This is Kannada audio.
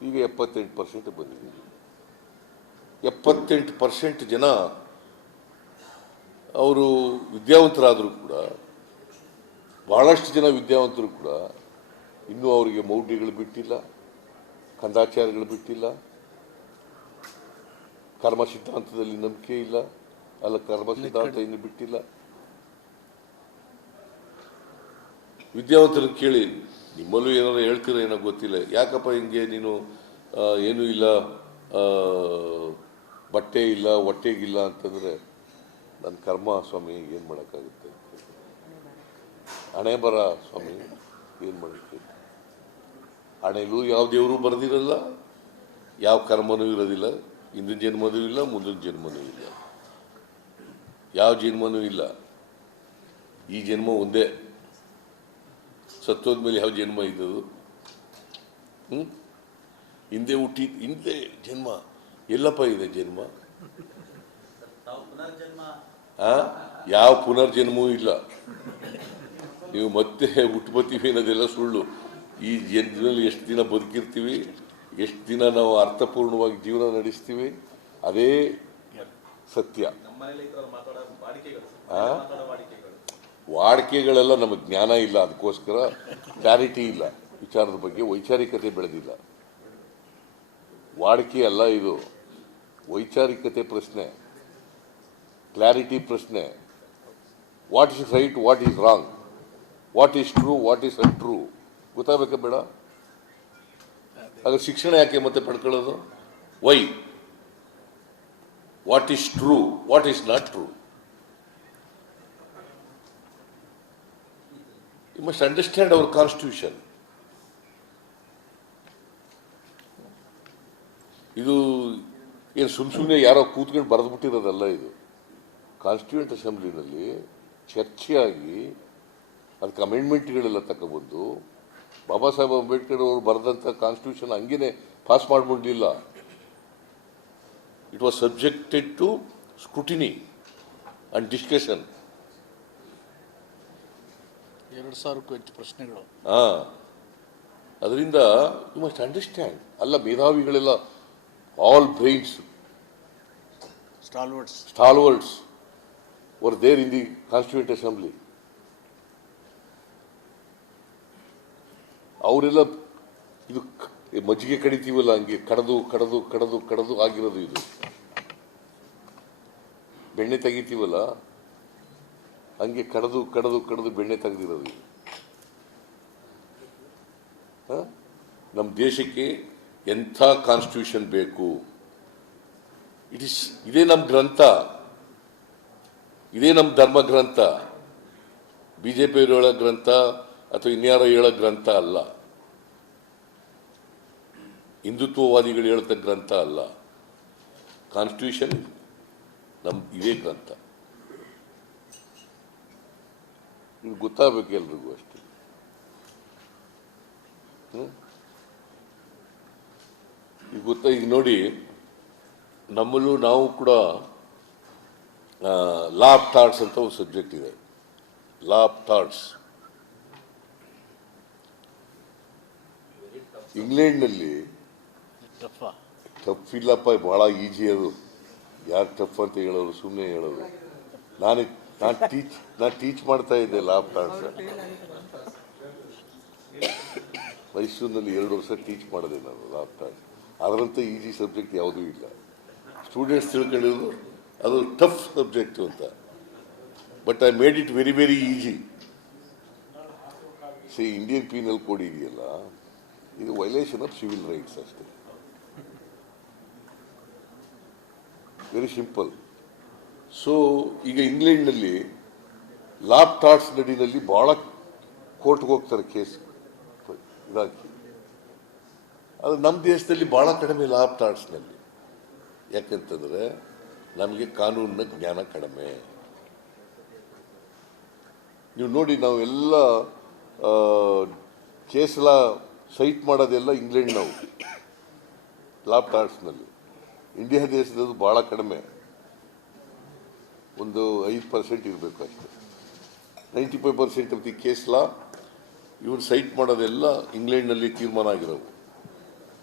ಈಗ 78% ಬಂದಿದ್ದೀವಿ. 78% ಜನ ಅವರು ವಿದ್ಯಾವಂತರಾದರೂ ಕೂಡ, ಬಹಳಷ್ಟು ಜನ ವಿದ್ಯಾವಂತರು ಕೂಡ ಇನ್ನೂ ಅವರಿಗೆ ಮೌಢ್ಯಗಳು ಬಿಟ್ಟಿಲ್ಲ, ಕಂದಾಚಾರಗಳು ಬಿಟ್ಟಿಲ್ಲ, ಕರ್ಮ ಸಿದ್ಧಾಂತದಲ್ಲಿ ನಂಬಿಕೆ ಇಲ್ಲ, ಅಲ್ಲ ಕರ್ಮ ಸಿದ್ಧಾಂತ ಇನ್ನು ಬಿಟ್ಟಿಲ್ಲ. ವಿದ್ಯಾವಂತರು ಕೇಳಿ, ನಿಮ್ಮಲ್ಲೂ ಏನಾರು ಹೇಳ್ತೀರ ಏನೋ ಗೊತ್ತಿಲ್ಲ, ಯಾಕಪ್ಪ ಹಿಂಗೆ ನೀನು ಏನೂ ಇಲ್ಲ, ಬಟ್ಟೆ ಇಲ್ಲ, ಹೊಟ್ಟೆಗಿಲ್ಲ ಅಂತಂದರೆ, ನನ್ನ ಕರ್ಮ ಸ್ವಾಮಿ, ಏನು ಮಾಡೋಕ್ಕಾಗುತ್ತೆ, ಹಣೆ ಬರ ಸ್ವಾಮಿ, ಏನು ಮಾಡೋಕ್ಕೆ, ಹಣೆಲೂ ಯಾವ ದೇವರು ಬರೆದಿರಲ್ಲ, ಯಾವ ಕರ್ಮನೂ ಇರೋದಿಲ್ಲ, ಹಿಂದಿನ ಜನ್ಮನೂ ಇಲ್ಲ, ಮುಂದಿನ ಜನ್ಮನೂ ಇಲ್ಲ, ಯಾವ ಜನ್ಮನೂ ಇಲ್ಲ, ಈ ಜನ್ಮ ಒಂದೇ. ಸತ್ತೋದ್ಮೇಲೆ ಯಾವ ಜನ್ಮ ಇದ್ದದು? ಹಿಂದೆ ಹಿಂದೆ ಜನ್ಮ ಎಲ್ಲಪ್ಪ ಇದೆ ಜನ್ಮ? ಯಾವ ಪುನರ್ಜನ್ಮವೂ ಇಲ್ಲ. ನೀವು ಮತ್ತೆ ಹುಟ್ಟುಬತ್ತೀವಿ ಅನ್ನೋದೆಲ್ಲ ಸುಳ್ಳು. ಈ ಜನ್ಮದಲ್ಲಿ ಎಷ್ಟು ದಿನ ಬದುಕಿರ್ತೀವಿ, ಎಷ್ಟು ದಿನ ನಾವು ಅರ್ಥಪೂರ್ಣವಾಗಿ ಜೀವನ ನಡೆಸ್ತೀವಿ, ಅದೇ ಸತ್ಯ. ವಾಡಿಕೆಗಳೆಲ್ಲ ನಮಗೆ ಜ್ಞಾನ ಇಲ್ಲ, ಅದಕ್ಕೋಸ್ಕರ ಕ್ಲಾರಿಟಿ ಇಲ್ಲ ವಿಚಾರದ ಬಗ್ಗೆ, ವೈಚಾರಿಕತೆ ಬೆಳೆದಿಲ್ಲ. ವಾಡಿಕೆ ಅಲ್ಲ ಇದು, ವೈಚಾರಿಕತೆ ಪ್ರಶ್ನೆ, ಕ್ಲಾರಿಟಿ ಪ್ರಶ್ನೆ. What is right, what is wrong, what is true, what is untrue ಗೊತ್ತಾಗಬೇಕಾ ಬೇಡ? ಆಗ ಶಿಕ್ಷಣ ಯಾಕೆ ಮತ್ತೆ ಪಡ್ಕೊಳ್ಳೋದು? Why? What is true, what is not true? You must understand our constitution. ಇದು ಏನು ಸುಮ್ಮನೆ ಯಾರೋ ಕೂತ್ಕೊಂಡು ಬರೆದ್ಬಿಟ್ಟಿರೋದಲ್ಲ. ಇದು ಕಾನ್ಸ್ಟಿಟ್ಯೂಂಟ್ ಅಸೆಂಬ್ಲಿನಲ್ಲಿ ಚರ್ಚೆಯಾಗಿ ಅದಕ್ಕೆ ಅಮೆಂಡ್ಮೆಂಟ್ಗಳೆಲ್ಲ ತಗೊಬಂದು ಬಾಬಾ ಸಾಹೇಬ್ ಅಂಬೇಡ್ಕರ್ ಅವರು ಬರೆದಂಥ ಕಾನ್ಸ್ಟಿಟ್ಯೂಷನ್ ಹಂಗೇನೆ ಪಾಸ್ ಮಾಡ್ಬಿಡಲಿಲ್ಲ. It was subjected to scrutiny and discussion. 2000ಕ್ಕೂ ಹೆಚ್ಚು ಪ್ರಶ್ನೆಗಳು. ಅದರಿಂದ ಯು ಮಸ್ಟ್ ಅಂಡರ್ಸ್ಟ್ಯಾಂಡ್. ಅಲ್ಲ, ಮೇಧಾವಿಗಳೆಲ್ಲ all brains, stalwarts were there in the Constituent Assembly. ಅವರೆಲ್ಲ ಇದು ಮಜ್ಜಿಗೆ ಕಡಿತೀವಲ್ಲ, ಹಂಗೆ ಕಡದು ಕಡದು ಕಡದು ಕಡದು ಆಗಿರೋದು. ಇದು ಬೆಣ್ಣೆ ತೆಗಿತೀವಲ್ಲ, ಹಂಗೆ ಕಡದು ಕಡದು ಕಡದು ಬೆಣ್ಣೆ ತೆಗೆದಿರೋದು. ನಮ್ಮ ದೇಶಕ್ಕೆ ಎಂಥ ಕಾನ್ಸ್ಟಿಟ್ಯೂಷನ್ ಬೇಕು? ಇದೇ ನಮ್ಮ ಗ್ರಂಥ, ಇದೇ ನಮ್ಮ ಧರ್ಮ ಗ್ರಂಥ. ಬಿಜೆಪಿಯವರು ಹೇಳೋ ಗ್ರಂಥ ಅಥವಾ ಇನ್ಯಾರೋ ಹೇಳೋ ಗ್ರಂಥ ಅಲ್ಲ, ಹಿಂದುತ್ವವಾದಿಗಳು ಹೇಳ್ತ ಗ್ರಂಥ ಅಲ್ಲ. ಕಾನ್ಸ್ಟಿಟ್ಯೂಷನ್ ಇದೇ ಗ್ರಂಥ. ಇದು ಗೊತ್ತಾಗಬೇಕು ಎಲ್ರಿಗೂ ಅಷ್ಟೇ. ಈಗ ನೋಡಿ, ನಮ್ಮಲ್ಲೂ ನಾವು ಕೂಡ ಲಾ ಆಫ್ ಥಾಟ್ಸ್ ಅಂತ ಒಂದು ಸಬ್ಜೆಕ್ಟ್ ಇದೆ. ಲಾ ಆಫ್ ಥಾಟ್ಸ್ ಇಂಗ್ಲೆಂಡ್ನಲ್ಲಿ ಟಫ್ ಇಲ್ಲಪ್ಪ, ಬಹಳ ಈಜಿ ಅದು. ಯಾರು ಟಫ್ ಅಂತ ಹೇಳೋರು? ಸುಮ್ಮನೆ ಹೇಳೋರು. ನಾನು ಟೀಚ್ ಮಾಡ್ತಾ ಇದ್ದೆ ಲಾ ಆಫ್ ಥಾಟ್ಸ್. ಮೈಸೂರಿನಲ್ಲಿ 2 ವರ್ಷ ಟೀಚ್ ಮಾಡಿದೆ ನಾನು ಲಾ ಆಫ್ ಥಾಟ್ಸ್. ಅದರಂತೆ ಈಜಿ ಸಬ್ಜೆಕ್ಟ್ ಯಾವುದೂ ಇಲ್ಲ. ಸ್ಟೂಡೆಂಟ್ಸ್ ತಿಳ್ಕೊಂಡಿರೋದು ಅದು ಟಫ್ ಸಬ್ಜೆಕ್ಟು ಅಂತ. But I made it very very easy. Indian penal code ಇದೆಯಲ್ಲ, ಇದು ವೈಲೇಷನ್ ಆಫ್ ಸಿವಿಲ್ ರೈಟ್ಸ್ ಅಷ್ಟೇ. Very simple. ಸೊ ಈಗ ಇಂಗ್ಲೆಂಡ್ನಲ್ಲಿ ಲಾ ಆಫ್ ಥಾಟ್ಸ್ ನಡಿನಲ್ಲಿ ಭಾಳ ಕೋರ್ಟ್ಗೆ ಹೋಗ್ತಾರೆ ಕೇಸ್ ಇದಾಗಿ. ಅದು ನಮ್ಮ ದೇಶದಲ್ಲಿ ಭಾಳ ಕಡಿಮೆ ಲಾ ಆಫ್ ಥಾಟ್ಸ್ನಲ್ಲಿ. ಯಾಕಂತಂದರೆ ನಮಗೆ ಕಾನೂನಿನ ಜ್ಞಾನ ಕಡಿಮೆ. ನೀವು ನೋಡಿ, ನಾವೆಲ್ಲ ಕೇಸೆಲ್ಲ ಸೈಟ್ ಮಾಡೋದೆಲ್ಲ ಇಂಗ್ಲೆಂಡ್ ನಾವು ಲಾ ಆಫ್ ಥಾಟ್ಸ್ನಲ್ಲಿ. ಇಂಡಿಯಾ ದೇಶದದು ಭಾಳ ಕಡಿಮೆ, ಒಂದು 5% ಇರಬೇಕು ಅಷ್ಟೇ. 95% ಆಫ್ ದಿ ಕೇಸ್ ಲಾ ಇವ್ರು ಸೈಟ್ ಮಾಡೋದೆಲ್ಲ ಇಂಗ್ಲೆಂಡ್ನಲ್ಲಿ ತೀರ್ಮಾನ ಆಗಿರೋವು.